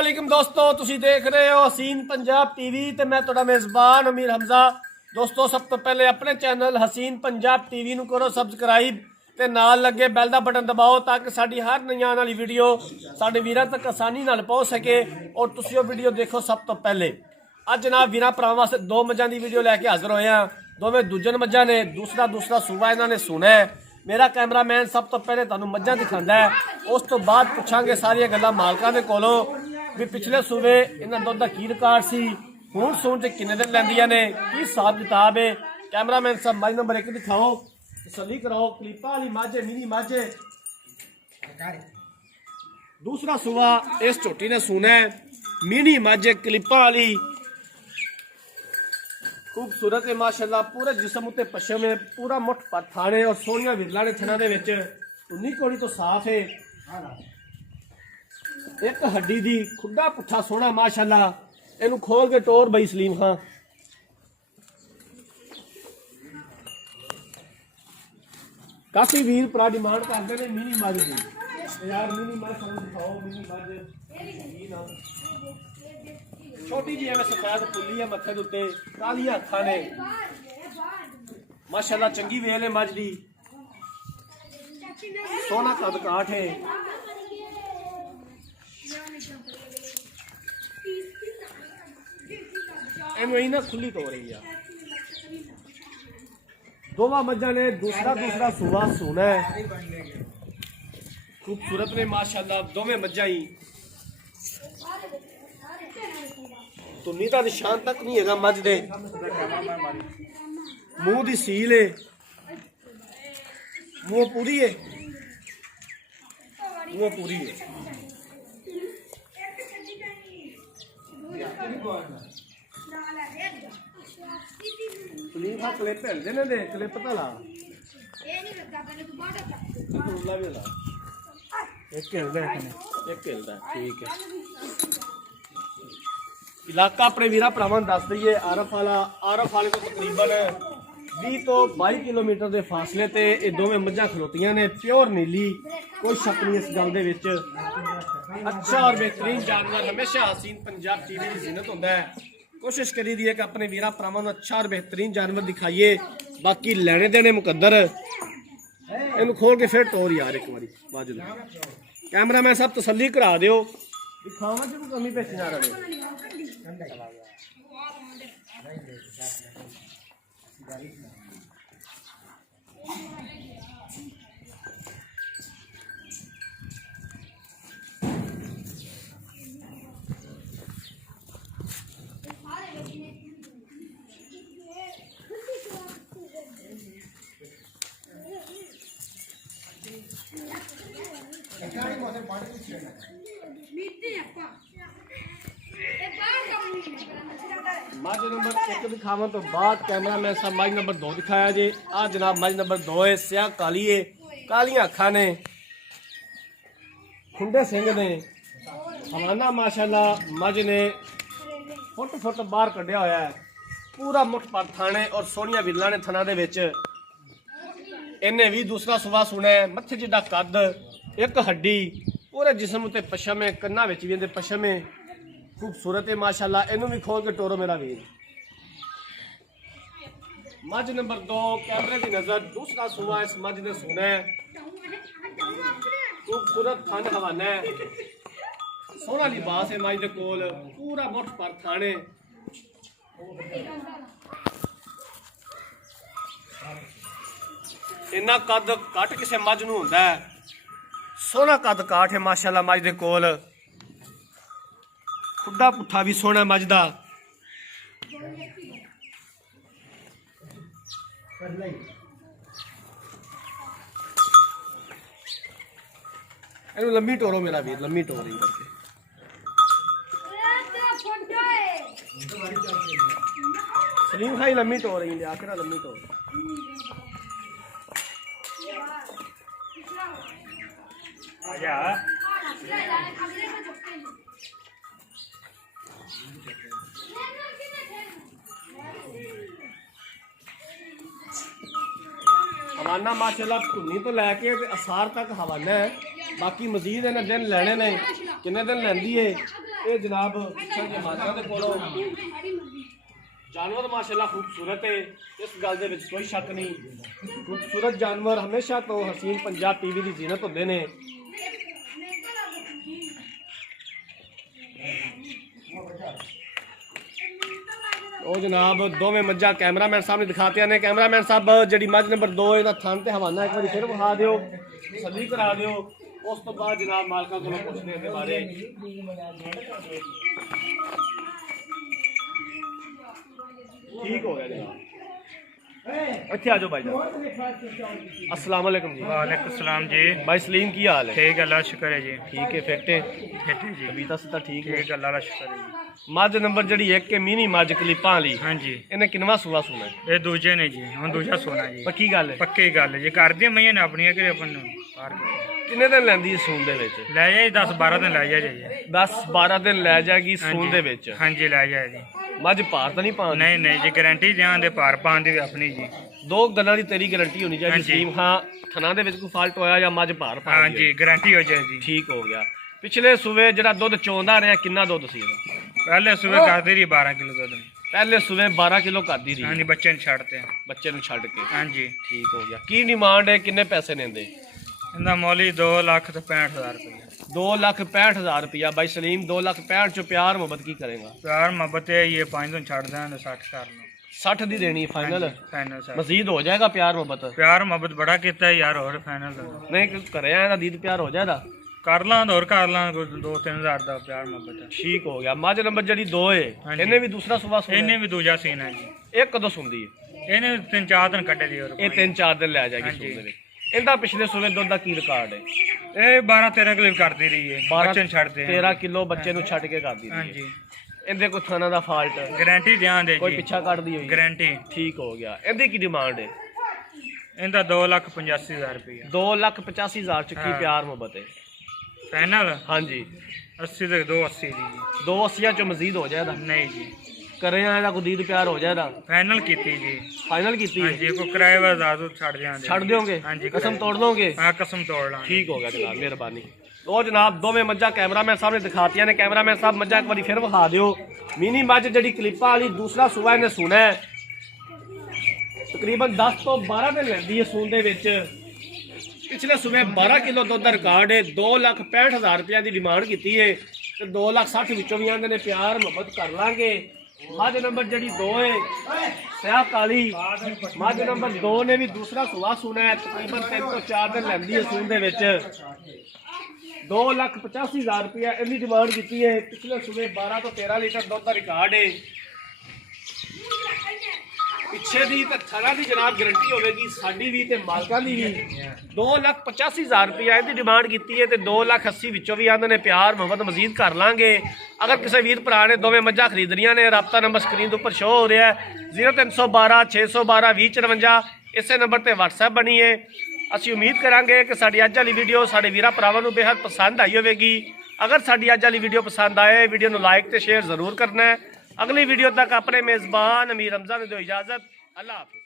वालेकुम दोस्तों, तुसी देख रहे हो हसीन पंजाब टीवी ते मैं तुहाडा मेज़बान अमीर हमजा। दोस्तों सब तो पहले अपने चैनल हसीन पंजाब टीवी नूं करो सबसक्राइब ते नाल लगे बैल दा बटन दबाओ ताकि साडी हर नई आने वाली वीडियो साडे वीरां तक आसानी नाल पहुंच सके और तुसी वो वीडियो देखो सब तो पहले। अज जनाब वीरां भरावां वास्ते दो मज्जां दी वीडियो लैके हाजिर होए हां। दोवें दूजन मज्जां ने, दूसरा सूबा इन्हां ने सुना है। मेरा कैमरामैन सब तो पहले तुहानूं मज्जां दिखांदा है, उस तो बाद पुछांगे सारियां गल्लां मालकां दे कोलों भी पिछले सूबे इन्हां दुध दा की रिकॉर्ड सी, हुण सूण च किन्ने दिन लैंदियां ने, की हिसाब किताब है। कैमरामैन साहब मज नंबर 1 दिखाओ, तसल्ली कराओ। क्लिपां वाली मझ है, मिनी मझ है। दूसरा सूबा इस झोटी ने सुना है, मिनी मझ है, क्लिपां वाली, खूबसूरत है माशाल्लाह। पूरे जिसम उत्ते पशम है, पूरा मुठ पर थाने और सोहणियां विरलां ने थणां दे विच, उन्नी कोड़ी तो साफ है। एक हड्डी दी खुड्डा पुट्ठा सोहना माशाल्लाह। इनू खोल के टोर बई सलीम खां। काफी वीर भरा डिमांड करते हैं मिनी मझ दी, यार मिनी मझ सानू दिखाओ। मिनी मझ छोटी जी है, सफेद फुल्ली है मत्थे दे उत्ते, कालियां अखां ने माशाल्लाह। चंगी वेल है मझ दी, सोहना कद काठ है। इनू ही ना खुली तो रही है। दोवां मज्जां ने दूसरा सूबा सुना है, खूबसूरत ने माशाल्लाह। दोवें मज्जां ही तुन्नी दा निशान तक नहीं है मझ दे। मुंह दी सील है, मुंह पूरी है, मुंह पूरी है। क्लिप हिलदे ने, देख क्लिप तो ला, एक हिलदा ठीक है। इलाका अपने वीरा भरावां दस दईए, आरफ वाले को तकरीबन 20 तो 22 किलोमीटर के फासले ते ये दोवें मज्जां खलोतियां ने। प्योर नीली, कोई शक नहीं इस गल दे विच। अच्छा और बेहतरीन जानवर हमेशा हसीन पंजाब टीवी की जिन्नत होंदा है। कोशिश करी दी है कि अपने वीरा भरावां नूं अच्छा और बेहतरीन जानवर दिखाइए। बाकी लेने देने मुकद्दर। इनू खोल के फिर टोर यार एक बारी बाजू। कैमरामैन साहब तसल्ली करा दिओ, दिखावा च कोई कमी पेशी ना रहे। मझ नंबर 1 दिखावन तो बाद कैमरामैन साहब मझ नंबर 2 दिखाया जी। आ जनाब मझ नंबर 2 है, स्याह काली है, कालियां अखां ने, खुंडे सिंह ने, हवाना माशाल्लाह। मझ ने फुट बाहर कढ़िया होया है, पूरा मुठ पर थाने और सोहणियां विरलां ने थना दे विच। इन्हें भी दूसरा सुबह सुना है, मत्थे जिड्डा कद, एक हड्डी, पूरे जिसम उत्ते पशम है, कन्ना विच भी इहदे पशम है, खूबसूरत है माशाल्लाह। इनू भी खोल के टोरो मेरा वीर। मझ नंबर 2 कैमरे की नजर, दूसरा सुबह इस मझ ने सुना है, खूबसूरत थान हवाना है, सोहना लिबास है मझ दे कोल, पूरा मुठ पर थाने। इन्ना कद घट किसी मझ नूं हुंदा है, सोहना कद काठ है माशाल्लाह मझ दे कोल। खुड्डा पुट्ठा भी सोहना मझ दा। इन्हू लम्मी टोरो मेरा वीर, लम्मी टोरी करके। सलीम खाई लम्मी टोर रही है, आखिर लम्मी टोर। आजा हवाना माशाल्लाह धुनी तो लैके असार तक हवाना है। बाकी मजीद इन्हें दिन लैने ने, किन्ने दिन लैंदी है ਇਹ ਜਨਾਬ ਮਾਲਕਾਂ ਦੇ ਕੋਲੋਂ ਜਾਨਵਰ ਮਾਸ਼ਾਅੱਲਾ ਖੂਬਸੂਰਤ ਹੈ, ਇਸ ਗੱਲ ਦੇ ਵਿੱਚ ਕੋਈ ਸ਼ੱਕ ਨਹੀਂ। ਖੂਬਸੂਰਤ ਜਾਨਵਰ ਹਮੇਸ਼ਾ ਤੋਂ ਹਸੀਨ ਪੰਜਾਬ ਟੀਵੀ ਦੀ ਜ਼ੀਨਤ ਹੁੰਦੇ ਨੇ। ਉਹ ਜਨਾਬ ਦੋਵੇਂ ਮੱਝਾਂ ਕੈਮਰਾਮੈਨ ਸਾਹਿਬ ਨੇ ਦਿਖਾਤੀਆਂ ਨੇ। ਕੈਮਰਾਮੈਨ ਸਾਹਿਬ ਜਿਹੜੀ ਮੱਝ ਨੰਬਰ 2 ਇਹਦਾ ਥਣ ਤੇ ਹਵਾਨਾ ਇੱਕ ਵਾਰੀ ਫਿਰ ਵਿਖਾ ਦਿਓ, ਤਸੱਲੀ ਕਰਾ ਦਿਓ। ਉਸ ਤੋਂ ਬਾਅਦ ਜਨਾਬ ਮਾਲਕਾਂ ਕੋਲੋਂ ਪੁੱਛਦੇ ਇਹਦੇ ਬਾਰੇ। ठीक हो गया जनाब। अच्छे आ जाओ भाई जान। अस्सलाम वालेकुम जी। वालेकुम सलाम जी। भाई सलीम की हाल है? ठीक है अल्लाह शुक्र है जी। ठीक है फिट है जी। अभी तक तो ठीक है। ठीक है अल्लाह का शुक्र है जी। मझ नंबर जड़ी एक के मिनी मझ क्लिपां वाली। हाँ जी। इन्हें किनवा सूआ सुना है? ये दूजे ने जी, हम दूजा सोना जी। पक्की गल है? पक्की गल है जी। कर दिया मैं ने अपनी कि अपन किन्ने दिन लैंदी है सून दे विच? लै जाए 10-12 दिन लै जाए। 10-12 दिन लै जाएगी सून दे विच? हाँ जी लै जाए जी। मझ भार तो नहीं पा? नहीं नहीं जी, गारंटी ध्यान दे भार पान दी अपनी जी। दो गल्लां दी तेरी गारंटी होनी चाहिए सलीम। हाँ थना दे विच कोई फाल्ट होया या मझ भार पा? हाँ जी गारंटी हो जाए जी। ठीक हो गया। पिछले सूबे जरा दुध चोंदा रहा किन्ना दुध सी? पहले सुबह करती रही 12 किलो दूध। पहले सूबे 12 किलो करती रही? हाँ जी बच्चे छड़ते हैं। बच्चे नु छड़ के? हाँ जी ठीक हो गया। की डिमांड है, किन्ने पैसे लेंदे? इनका मोल ही 2,65,000 रुपया। 2,65,000 रुपया। भाई सलीम 2,65,000 चो प्यार मोहब्बत की करेगा? प्यार मोहब्बत है ये 5 दिन छड़ दें 60 कर लो। 60 दी देनी फाइनल? Final sir. मजीद हो जाएगा प्यार मोहब्बत? प्यार मोहब्बत बड़ा किता है यार, और फाइनल नहीं करे आया दीद प्यार हो जाएगा? कर ला और कर ला 2-3 हज़ार का प्यार मोहब्बत है। ठीक हो गया। मझ नंबर जड़ी 2 है इन्हें भी दूसरा सुबह सुना? इन्हें भी दूजा सीन है जी। एक कदों सुनदी है? इन्हें 3-4 दिन कटे दी और ये 3-4 दिन ले जाएगी सून दे विच। इनका पिछले सूबे दुध का की रिकॉर्ड है? ये 12-13 किलो करती रही है। 12 छड़ते हैं 13 किलो बच्चे नु छड़ के करदी हाँ रही जी। है। इनदे कोई थाना दा फाल्ट? गारंटी ध्यान दे कोई जी। पिछा कट दी हुई? गारंटी। ठीक हो गया। इनदी की डिमांड है? इनका 2,85,000 रुपया। 2,85,000 च की प्यार मोहब्बत है? फाइनल? हाँ जी। 80 तक 2,80 दी जी। 2,80 चो मजीद हो जाएगा? नहीं जी करे आया को दीद प्यार हो जाएगा? फाइनल की जी। फाइनल की? हाँ जी को किराए वाला छड़ देंगे। छड़ दोगे? हाँ जी कसम तोड़ दोगे? हाँ कसम तोड़ ला। ठीक हो गया जनाब, मेहरबानी। तो जनाब दोवें मज्जा कैमरामैन साहब ने दिखातियां ने। कैमरामैन साहब मज्जा एक बार फिर विखा दियो। मिनी मझ जड़ी क्लिपा वाली दूसरा सूबा इन्हें सुना है, तकरीबन 10 तो 12 दिन लैंदी है सून दे विच। पिछले सूबे 12 किलो दुध का रिकॉर्ड है। 2,65,000 रुपया की डिमांड की है, तो 2,60,000 विचों भी आंदे ने प्यार मोहब्बत कर लांगे। मझ नंबर जड़ी 2 है स्याह काली, मझ नंबर 2 ने भी दूसरा सुबह सुना है, तकरीबन 3 तो 4 दिन लैंदी है सून दे विच। 2,85,000 रुपया इनकी डिमांड की है। पिछले सूबे 12 तो 13 लीटर दुध का रिकॉर्ड है। पिछे दी तो थना की जनाब गारंटी होगी साड़ी भी ते मालकां दी भी। 2,85,000 रुपया इनकी डिमांड की है, तो 2,80,000 विचों भी आंदे ने प्यार मोहब्बत मजीद कर लांगे। अगर किसी वीर भरा ने दोवें मझां खरीदनियां ने, राबता नंबर स्क्रीन पर शो हो रहा है 0312 612 2054। इस नंबर पर WhatsApp बनी है। ਅਸੀਂ ਉਮੀਦ ਕਰਾਂਗੇ ਕਿ ਸਾਡੀ ਅੱਜ ਵਾਲੀ ਵੀਡੀਓ ਸਾਡੇ ਵੀਰਾਂ ਭਰਾਵਾਂ ਨੂੰ ਬੇहद ਪਸੰਦ ਆਈ ਹੋਵੇਗੀ। ਅਗਰ ਸਾਡੀ ਅੱਜ ਵਾਲੀ ਵੀਡੀਓ ਪਸੰਦ ਆਏ, ਵੀਡੀਓ ਨੂੰ ਲਾਈਕ ਤੇ ਸ਼ੇਅਰ ਜ਼ਰੂਰ ਕਰਨਾ ਹੈ। ਅਗਲੀ ਵੀਡੀਓ ਤੱਕ ਆਪਣੇ ਮੇਜ਼ਬਾਨ ਅਮੀਰ ਹਮਜ਼ਾ ਨੂੰ ਦਿਓ ਇਜਾਜ਼ਤ। ਅੱਲਾਹ ਹਾਫਿਜ਼।